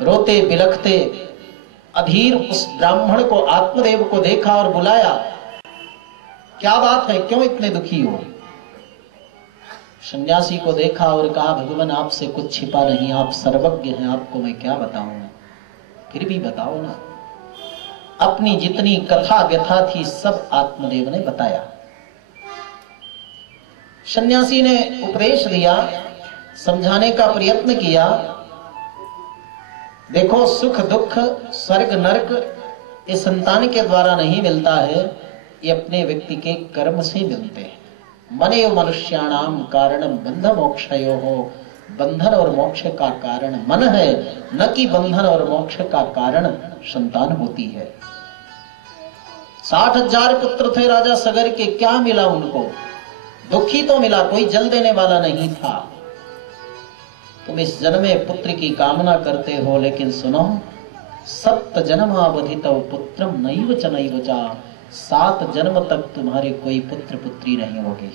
रोते बिलखते अधीर उस ब्राह्मण को, आत्मदेव को देखा और बुलाया। क्या बात है, क्यों इतने दुखी हो? सन्यासी को देखा और कहा, भगवान आपसे कुछ छिपा नहीं, आप सर्वज्ञ हैं, आपको मैं क्या बताऊं, फिर भी बताओ ना। अपनी जितनी कथा व्यथा थी सब आत्मदेव ने बताया। सन्यासी ने उपदेश दिया, समझाने का प्रयत्न किया। देखो, सुख दुख स्वर्ग नरक इस संतान के द्वारा नहीं मिलता है, ये अपने व्यक्ति के कर्म से मिलते हैं। मनेव मनुष्याणाम कारणम बंध मोक्षयोः, बंधन और मोक्ष का कारण मन है, न कि बंधन और मोक्ष का कारण संतान होती है। 60,000 पुत्र थे राजा सगर के, क्या मिला उनको? दुखी तो मिला, कोई जल देने वाला नहीं था। तुम इस जन्म में पुत्र की कामना करते हो, लेकिन सुनो, 7 जन्मावधितौ पुत्रम नैव च नैव च, 7 जन्म तक तुम्हारे कोई पुत्र पुत्री नहीं होगी।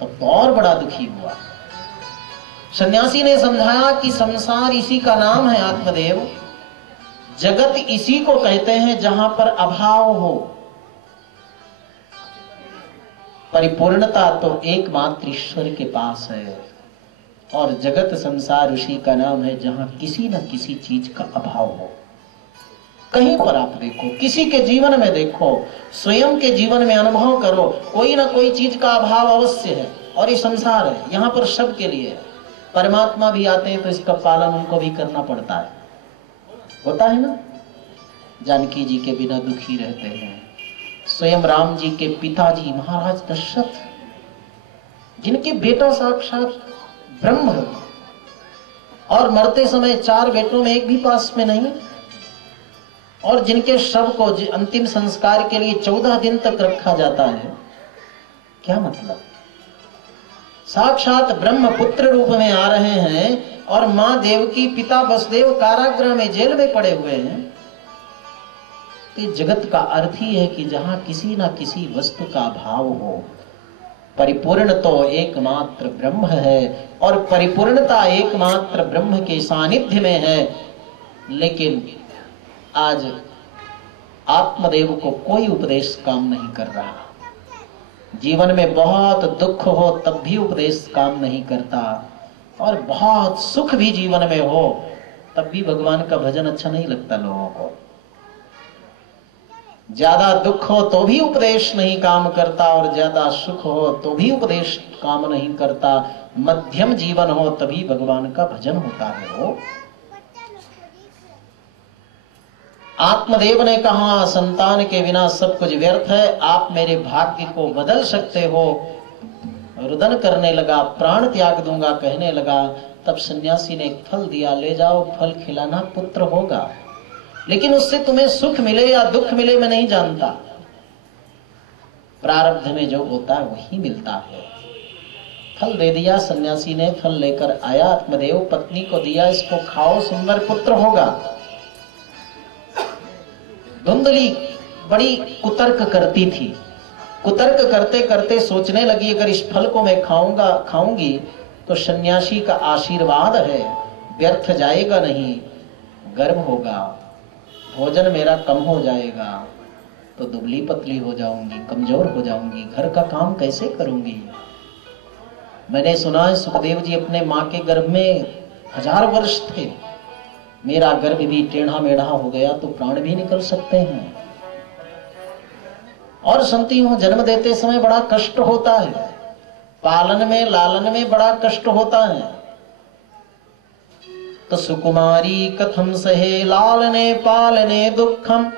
तो और बड़ा दुखी हुआ। सन्यासी ने समझाया कि संसार इसी का नाम है आत्मदेव, जगत इसी को कहते हैं जहां पर अभाव हो। परिपूर्णता तो एकमात्र ईश्वर के पास है, और जगत संसार उसी का नाम है जहां किसी न किसी चीज का अभाव हो। कहीं पर आप देखो, किसी के जीवन में देखो, स्वयं के जीवन में अनुभव करो, कोई ना कोई चीज का अभाव अवश्य है। और ये संसार है, यहाँ पर सबके लिए है। परमात्मा भी आते हैं तो इसका पालन उनको भी करना पड़ता है, होता है ना। जानकी जी के बिना दुखी रहते हैं। स्वयं राम जी के पिताजी महाराज दशरथ, जिनके बेटा साक्षात ब्रह्म है, और मरते समय 4 बेटों में एक भी पास में नहीं, और जिनके शव को अंतिम संस्कार के लिए 14 दिन तक रखा जाता है। क्या मतलब? साक्षात ब्रह्म पुत्र रूप में आ रहे हैं, और मां देवकी पिता वसुदेव कारागृह में जेल में पड़े हुए हैं। तो जगत का अर्थ ही है कि जहां किसी ना किसी वस्तु का अभाव हो। परिपूर्ण तो एकमात्र ब्रह्म है, और परिपूर्णता एकमात्र ब्रह्म के सानिध्य में है। लेकिन आज आत्मदेव को कोई उपदेश काम नहीं कर रहा। जीवन में बहुत दुख हो तब भी उपदेश काम नहीं करता, और बहुत सुख भी जीवन में हो तब भी भगवान का भजन अच्छा नहीं लगता लोगों को। ज्यादा दुख हो तो भी उपदेश नहीं काम करता, और ज्यादा सुख हो तो भी उपदेश काम नहीं करता। मध्यम जीवन हो तभी भगवान का भजन होता है। वो आत्मदेव ने कहा, संतान के बिना सब कुछ व्यर्थ है, आप मेरे भाग्य को बदल सकते हो। रुदन करने लगा, प्राण त्याग दूंगा कहने लगा। तब सन्यासी ने एक फल दिया, ले जाओ, फल खिलाना, पुत्र होगा। लेकिन उससे तुम्हें सुख मिले या दुख मिले मैं नहीं जानता, प्रारब्ध में जो होता है वही मिलता है। फल दे दिया सन्यासी ने, फल लेकर आया आत्मदेव, पत्नी को दिया, इसको खाओ, सुंदर पुत्र होगा। धुंधली बड़ी कुतर्क करती थी। कुतर्क करते करते सोचने लगी, अगर इस फल को मैं खाऊंगी तो सन्यासी का आशीर्वाद है, व्यर्थ जाएगा नहीं, गर्व होगा, भोजन मेरा कम हो जाएगा, तो दुबली पतली हो जाऊंगी, कमजोर हो जाऊंगी, घर का काम कैसे करूंगी। मैंने सुना है सुखदेव जी अपने माँ के गर्भ में 1000 वर्ष थे, मेरा गर्भ भी टेढ़ा मेढ़ा हो गया तो प्राण भी निकल सकते हैं। और सुनती हूँ जन्म देते समय बड़ा कष्ट होता है, पालन में लालन में बड़ा कष्ट होता है। तो सुकुमारी कथम सहे लालने पालने दुखम,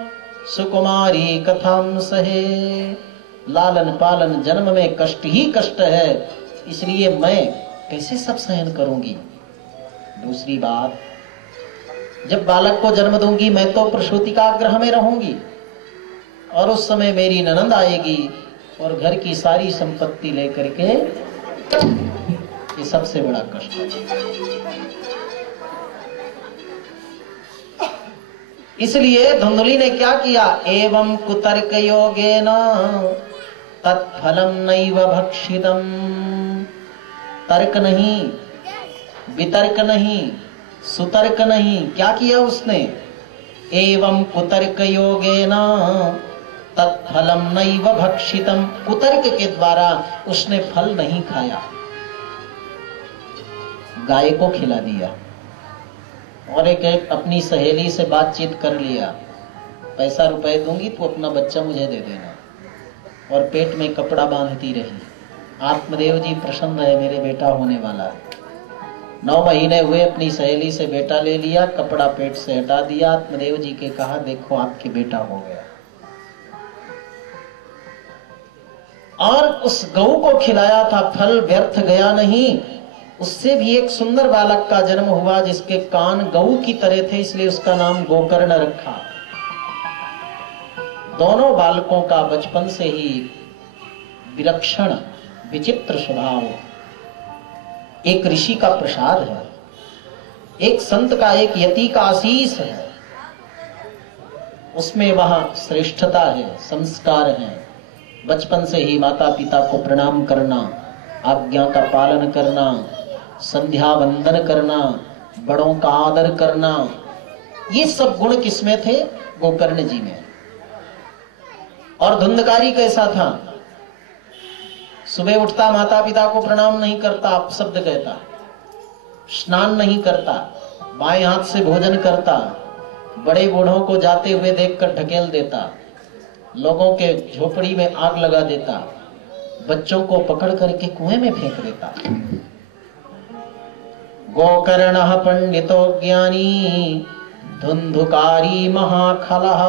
सुकुमारी कथम सहे। लालन पालन जन्म में कष्ट ही कष्ट है, इसलिए मैं कैसे सब सहन करूंगी। दूसरी बात, जब बालक को जन्म दूंगी मैं तो प्रसूतिका गृह में रहूंगी, और उस समय मेरी ननंद आएगी और घर की सारी संपत्ति लेकर के, ये सबसे बड़ा कष्ट है। इसलिए धुंधली ने क्या किया, एवं कुतर्क योगेन तत्फलम नैव भक्षितम। तर्क नहीं, वितर्क नहीं, सुतर्क नहीं, क्या किया उसने? एवं कुतर्क योगेन तत्फलम नैव भक्षितम, कुतर्क के द्वारा उसने फल नहीं खाया, गाय को खिला दिया और एक अपनी सहेली से बातचीत कर लिया, पैसा रुपए दूंगी तो अपना बच्चा मुझे दे देना, और पेट में कपड़ा बांधती रही। आत्मदेव जी प्रसन्न है, मेरे बेटा होने वाला है। 9 महीने हुए, अपनी सहेली से बेटा ले लिया, कपड़ा पेट से हटा दिया, आत्मदेव जी के कहा देखो आपके बेटा हो गया। और उस गऊ को खिलाया था, फल व्यर्थ गया नहीं, उससे भी एक सुंदर बालक का जन्म हुआ जिसके कान गऊ की तरह थे, इसलिए उसका नाम गोकर्ण रखा। दोनों बालकों का बचपन से ही विलक्षण विचित्र स्वभाव, एक ऋषि का प्रसाद है, एक संत का, एक यति का आशीष है, उसमें वह श्रेष्ठता है, संस्कार है। बचपन से ही माता पिता को प्रणाम करना, आज्ञा का पालन करना, संध्या वंदन करना, बड़ों का आदर करना, ये सब गुण किसमें थे? गोकर्ण जी में। और धुंधकारी कैसा था? सुबह उठता, माता पिता को प्रणाम नहीं करता, अपशब्द कहता, स्नान नहीं करता, बाएं हाथ से भोजन करता, बड़े बूढ़ों को जाते हुए देखकर ढकेल देता, लोगों के झोपड़ी में आग लगा देता, बच्चों को पकड़ करके कुएं में फेंक देता। गोकर्णः पंडितो ज्ञानी धुंधुकारी महाखलः।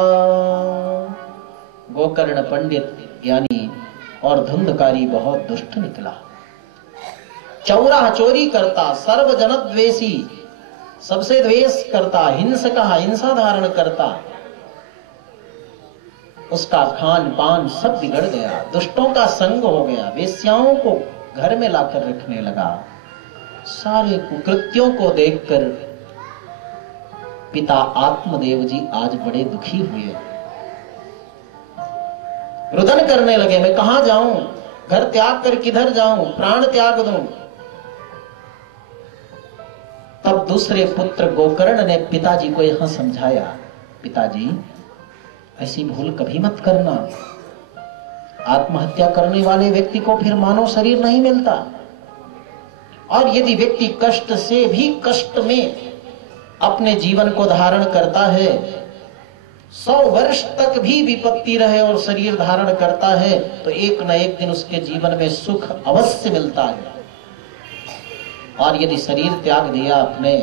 गोकर्ण पंडित ज्ञानी और धुंधकारी बहुत दुष्ट निकला। चौरा चोरी करता, सर्वजन द्वेषी, सबसे द्वेष करता, हिंसक, हिंसा धारण करता, उसका खान पान सब बिगड़ गया, दुष्टों का संग हो गया, वेश्याओं को घर में लाकर रखने लगा। सारे कुकृत्यों को देखकर पिता आत्मदेव जी आज बड़े दुखी हुए, रुदन करने लगे, मैं कहां जाऊं, घर त्याग कर किधर जाऊं, प्राण त्याग दूं। तब दूसरे पुत्र गोकर्ण ने पिताजी को यहां समझाया, पिताजी ऐसी भूल कभी मत करना, आत्महत्या करने वाले व्यक्ति को फिर मानव शरीर नहीं मिलता, और यदि व्यक्ति कष्ट से भी कष्ट में अपने जीवन को धारण करता है, 100 वर्ष तक भी विपत्ति रहे और शरीर धारण करता है, तो एक न एक दिन उसके जीवन में सुख अवश्य मिलता है। और यदि शरीर त्याग दिया आपने,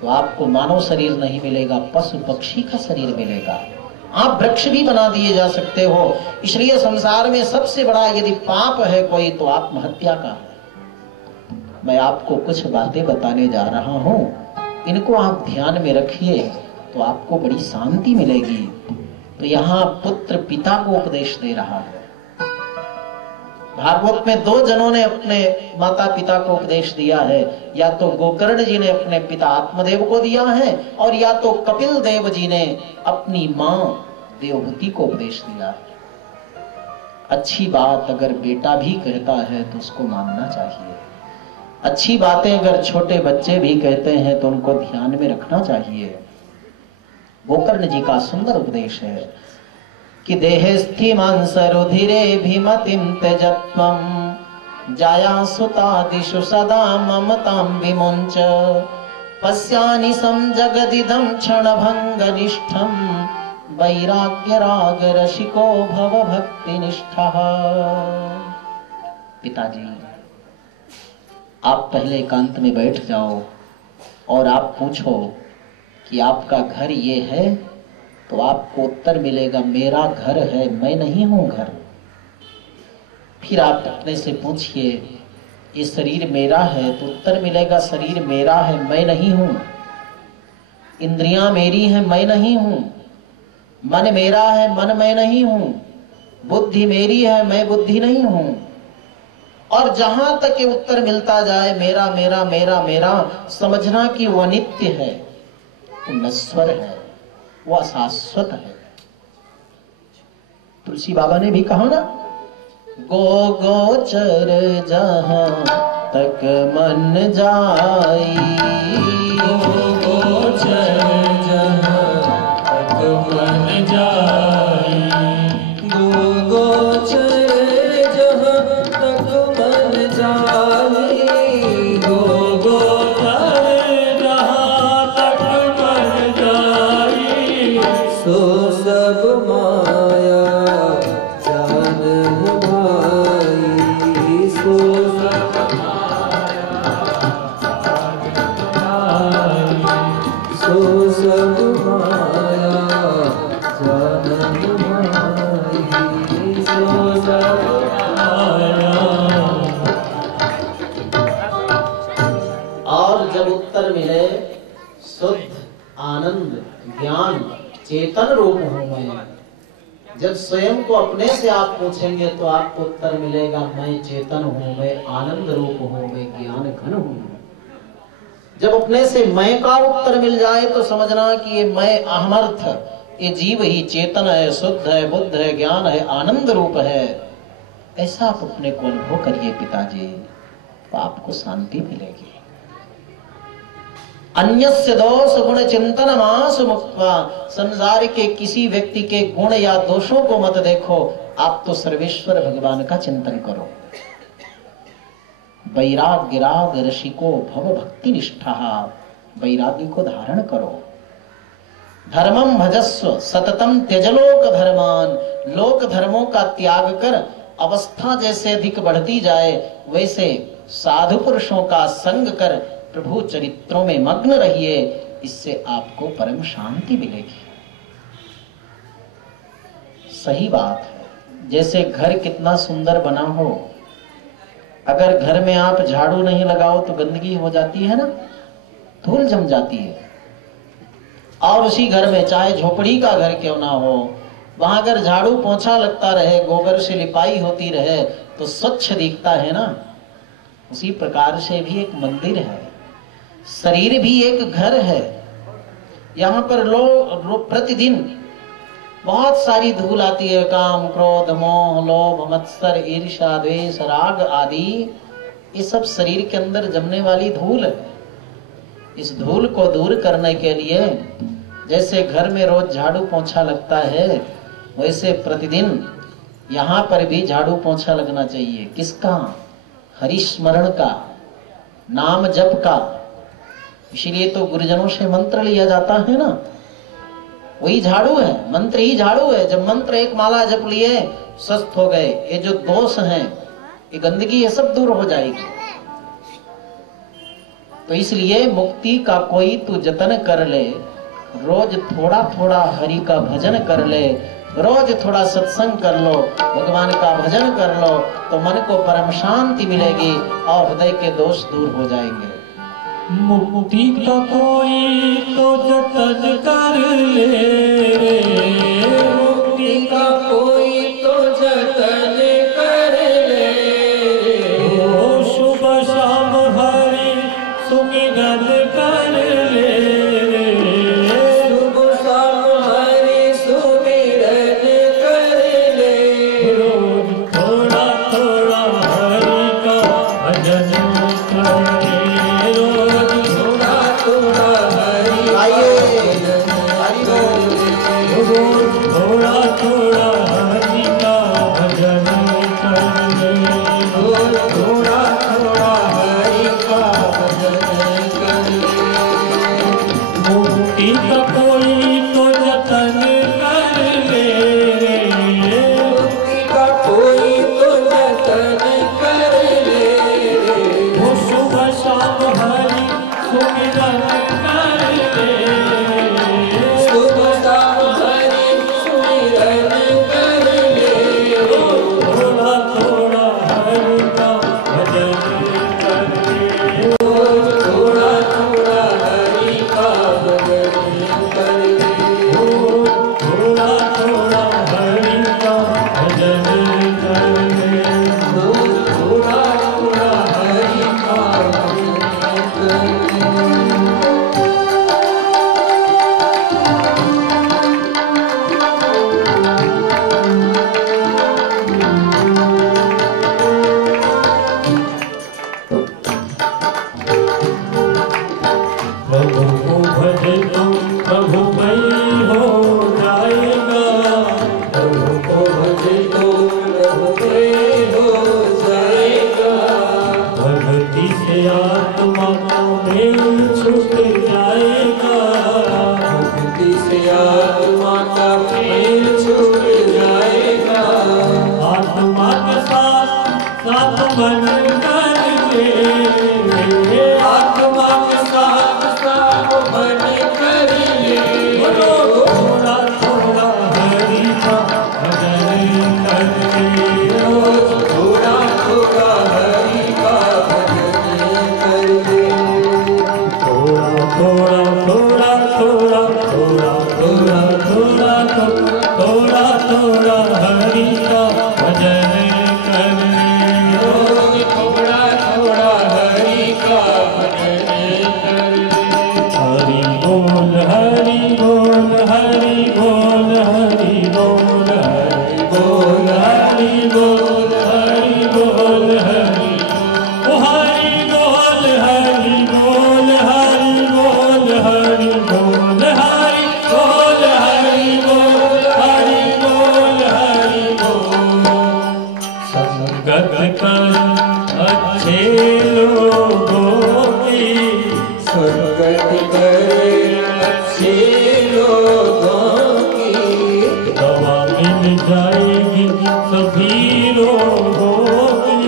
तो आपको मानव शरीर नहीं मिलेगा, पशु पक्षी का शरीर मिलेगा, आप वृक्ष भी बना दिए जा सकते हो। इसलिए संसार में सबसे बड़ा यदि पाप है कोई, तो आत्महत्या का है। मैं आपको कुछ बातें बताने जा रहा हूं, इनको आप ध्यान में रखिए तो आपको बड़ी शांति मिलेगी। तो यहाँ पुत्र पिता को उपदेश दे रहा है। भागवत में 2 जनों ने अपने माता पिता को उपदेश दिया है, या तो गोकर्ण जी ने अपने पिता आत्मदेव को दिया है, और या तो कपिल देव जी ने अपनी मां देवहूति को उपदेश दिया है। अच्छी बात अगर बेटा भी कहता है तो उसको मानना चाहिए, अच्छी बातें अगर छोटे बच्चे भी कहते हैं तो उनको ध्यान में रखना चाहिए। गोकर्ण जी का सुंदर उपदेश है कि देहस्थिमांस रुधिरे भीमतिं त्यजत्वं जाया सुतादिषु सदा ममतां विमुञ्च पश्यानि संजगदिदं क्षणभङ्गनिष्ठं वैराग्य राग रसिको भव भक्तिनिष्ठः। पिताजी, आप पहले एकांत में बैठ जाओ और आप पूछो कि आपका घर ये है, तो आपको उत्तर मिलेगा मेरा घर है, मैं नहीं हूं घर। फिर आप अपने से पूछिए ये शरीर मेरा है, तो उत्तर मिलेगा शरीर मेरा है, मैं नहीं हूं। इंद्रियां मेरी हैं, मैं नहीं हूं। मन मेरा है, मन मैं नहीं हूं। बुद्धि मेरी है, मैं बुद्धि नहीं हूं। और जहां तक ये उत्तर मिलता जाए मेरा मेरा मेरा मेरा, समझना कि वो अनित्य है, वो नश्वर है, वो अशाश्वत है। तुलसी बाबा ने भी कहा ना, गो गोचर जहां तक मन जाई। गोचर जहाँ तक मन जाई, गोचर जहाँ तक मन जाई, गोचर जहाँ तक मन जाई, सो सब माया जान भाई, सो सब सो सब माया जान भाई, सो सब माया। और जब उत्तर मिले शुद्ध आनंद ज्ञान चेतन रूप हूं मैं, जब स्वयं को अपने से आप पूछेंगे तो आपको उत्तर मिलेगा मैं चेतन हूं, मैं आनंद रूप हूं, मैं ज्ञान घन हूं। जब अपने से मैं का उत्तर मिल जाए तो समझना कि ये मैं अहमर्थ, ये जीव ही चेतन है, शुद्ध है, बुद्ध है, ज्ञान है, आनंद रूप है। ऐसा आप अपने को अनुभव करिए पिताजी, तो आपको शांति मिलेगी। अन्यस्य दोष गुण चिंतन मास मुक्त्वा, संसार के किसी व्यक्ति के गुण या दोषों को मत देखो, आप तो सर्वेश्वर भगवान का चिंतन करो। वैराग्य राग ऋषिको भव भक्ति निष्ठा, वैराग्य को धारण करो। धर्मम भजस्व सततम त्यजलोक धर्मान, लोक धर्मों का त्याग कर अवस्था जैसे अधिक बढ़ती जाए वैसे साधु पुरुषों का संग कर प्रभु चरित्रों में मग्न रहिए, इससे आपको परम शांति मिलेगी। सही बात है। जैसे घर कितना सुंदर बना हो, अगर घर में आप झाड़ू नहीं लगाओ तो गंदगी हो जाती है ना, धूल जम जाती है। और उसी घर में चाहे झोपड़ी का घर क्यों ना हो, वहां अगर झाड़ू पोंछा लगता रहे, गोबर से लिपाई होती रहे तो स्वच्छ दिखता है ना। उसी प्रकार से भी एक मंदिर है, शरीर भी एक घर है। यहाँ पर लोग प्रतिदिन बहुत सारी धूल आती है, काम क्रोध मोह लोभ मत्सर ईर्ष्या द्वेष राग आदि, ये सब शरीर के अंदर जमने वाली धूल है। इस धूल को दूर करने के लिए जैसे घर में रोज झाड़ू पोंछा लगता है, वैसे प्रतिदिन यहाँ पर भी झाड़ू पोंछा लगना चाहिए। किसका? हरिस्मरण का, नाम जप का। इसीलिए तो गुरुजनों से मंत्र लिया जाता है ना, वही झाड़ू है, मंत्र ही झाड़ू है। जब मंत्र एक माला जप लिए स्वस्थ हो गए, ये जो दोष हैं, ये गंदगी, ये सब दूर हो जाएगी। तो इसलिए मुक्ति का कोई तू जतन कर ले, रोज थोड़ा थोड़ा हरि का भजन कर ले, रोज थोड़ा सत्संग कर लो, भगवान का भजन कर लो, तो मन को परम शांति मिलेगी और हृदय के दोष दूर हो जाएंगे। मुक्ति का कोई तो जतन कर ले, मुक्ति का कोई तो जतन कर ले, ओ सुबह शाम हरि सुमिरन कर ले, सुबह शाम हरि सुमिरन कर ले, रोज थोड़ा थोड़ा हरि का भजन कर ले, थोड़ा थोड़ा हरि का भजन कर ले, थोड़ा थोड़ा हरि का भजन कर ले। मुक्ति का कोई तो जतन कर ले, मुक्ति का कोई तो जतन कर ले, वो सुबह शाम हरि सुमिरन कर ले, सुबह शाम हरि सुमिरन कर ले, थोड़ा थोड़ा हरि का भजन कर ले, थोड़ा थोड़ा हरि का भजन कर ले, थोड़ा थोड़ा हरि का भजन कर ले, थोड़ा थोड़ा हरि का भजन कर ले। भजे तो प्रभु मई हो जाएगा, प्रभु को भजे तो प्रभु मई हो जाएगा। भक्ति से आत्मा का मेल छूट जाएगा, भक्ति से आत्मा का मेल छूट जाएगा। आत्मा के साथ साथ बन करके, आत्मा के साथ साथ बन करके, थोड़ा थोड़ा हरि का भजन करके, थोड़ा थोड़ा हरि का भजन करके, थोड़ा थोड़ा थोड़ा थोड़ा थोड़ा थोड़ा थोड़ा थोड़ा थोड़ा हरि का भजन करके, थोड़ा थोड़ा हरि का भजन करके। हरि बोल हरि बोल हरि बोल हरि बोल हरि बोल हरि बोल हरि बोल हरि ओ हरि बोल हरि बोल हरि बोल हरि बोल हरि बोल हरि बोल हरि बोल हरि बोल। संगत कर अच्छे लोगों की, संगत कर अच्छे लोगों की, दवा मिल जाएगी सभी लोगों की,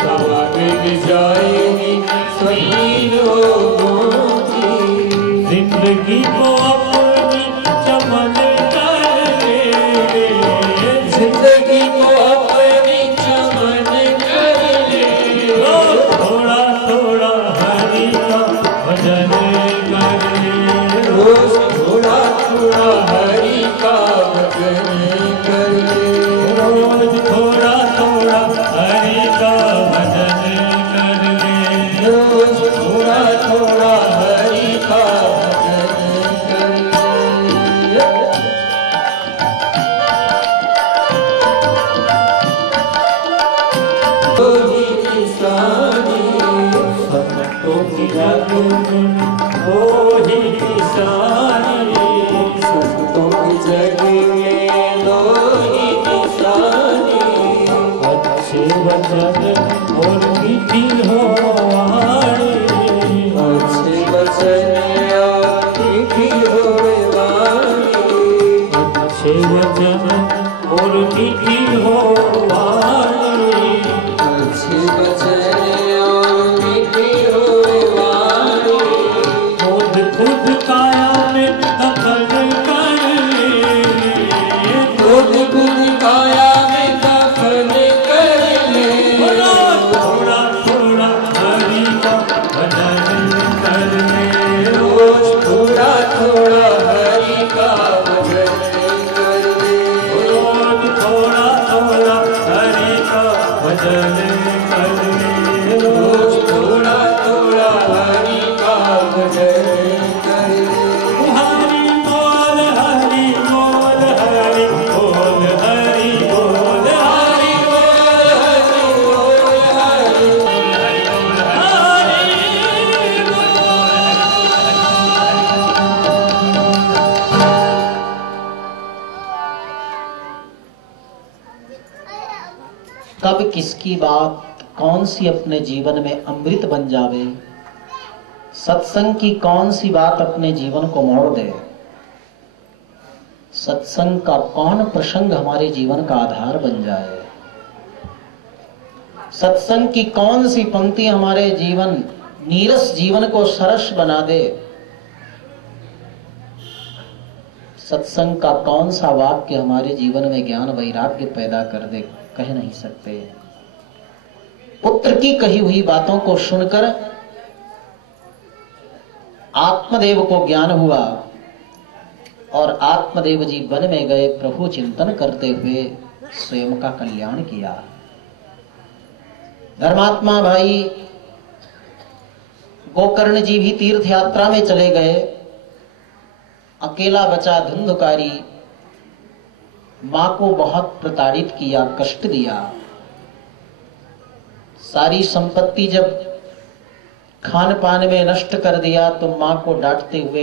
दवा मिल जाएगी सभी लोगों की। जिंदगी को अपनी चमन कर ले, जिंदगी को अपनी चमन कर ले, थोड़ा थोड़ा हरि का भजन कर ले, रोज थोड़ा थोड़ा हरि का भजन कर ले, रोज थोड़ा थोड़ा हरि का भजन कर ले, रोज थोड़ा थोड़ा हरि का भजन कर ले। कोई किसानी संतों की जग में, कोई किसानी संतों की जग में, कोई किसानी अच्छे वचन और मीठी हो वाणी, अच्छे वचन और मीठी हो वाणी, अच्छे वचन और मीठी हो वाणी, अच्छे वचन और मीठी हो वाणी। खुद खुद काया में दखल कर ले, खुद खुद काया में दखल कर ले, थोड़ा थोड़ा हरि का भजन कर ले, रोज थोड़ा थोड़ा हरि का भजन कर ले, रोज थोड़ा थोड़ा हरि का भजन कर ले, रोज थोड़ा थोड़ा हरि का भजन कर ले। हरि बोल हरि बोल हरि बोल हरि बोल हरि बोल हरि बोल हरि कब किसकी बात कौन सी अपने जीवन में अमृत बन जावे, सत्संग की कौन सी बात अपने जीवन को मोड़ दे, सत्संग का कौन प्रसंग हमारे जीवन का आधार बन जाए, सत्संग की कौन सी पंक्ति हमारे जीवन नीरस जीवन को सरस बना दे, सत्संग का कौन सा वाक्य हमारे जीवन में ज्ञान वैराग्य पैदा कर दे, कह नहीं सकते। पुत्र की कही हुई बातों को सुनकर आत्मदेव को ज्ञान हुआ और आत्मदेव जी वन में गए, प्रभु चिंतन करते हुए स्वयं का कल्याण किया। धर्मात्मा भाई गोकर्ण जी भी तीर्थ यात्रा में चले गए, अकेला बचा धुंधकारी, मां को बहुत प्रताड़ित किया, कष्ट दिया। सारी संपत्ति जब खान पान में नष्ट कर दिया तो माँ को डांटते हुए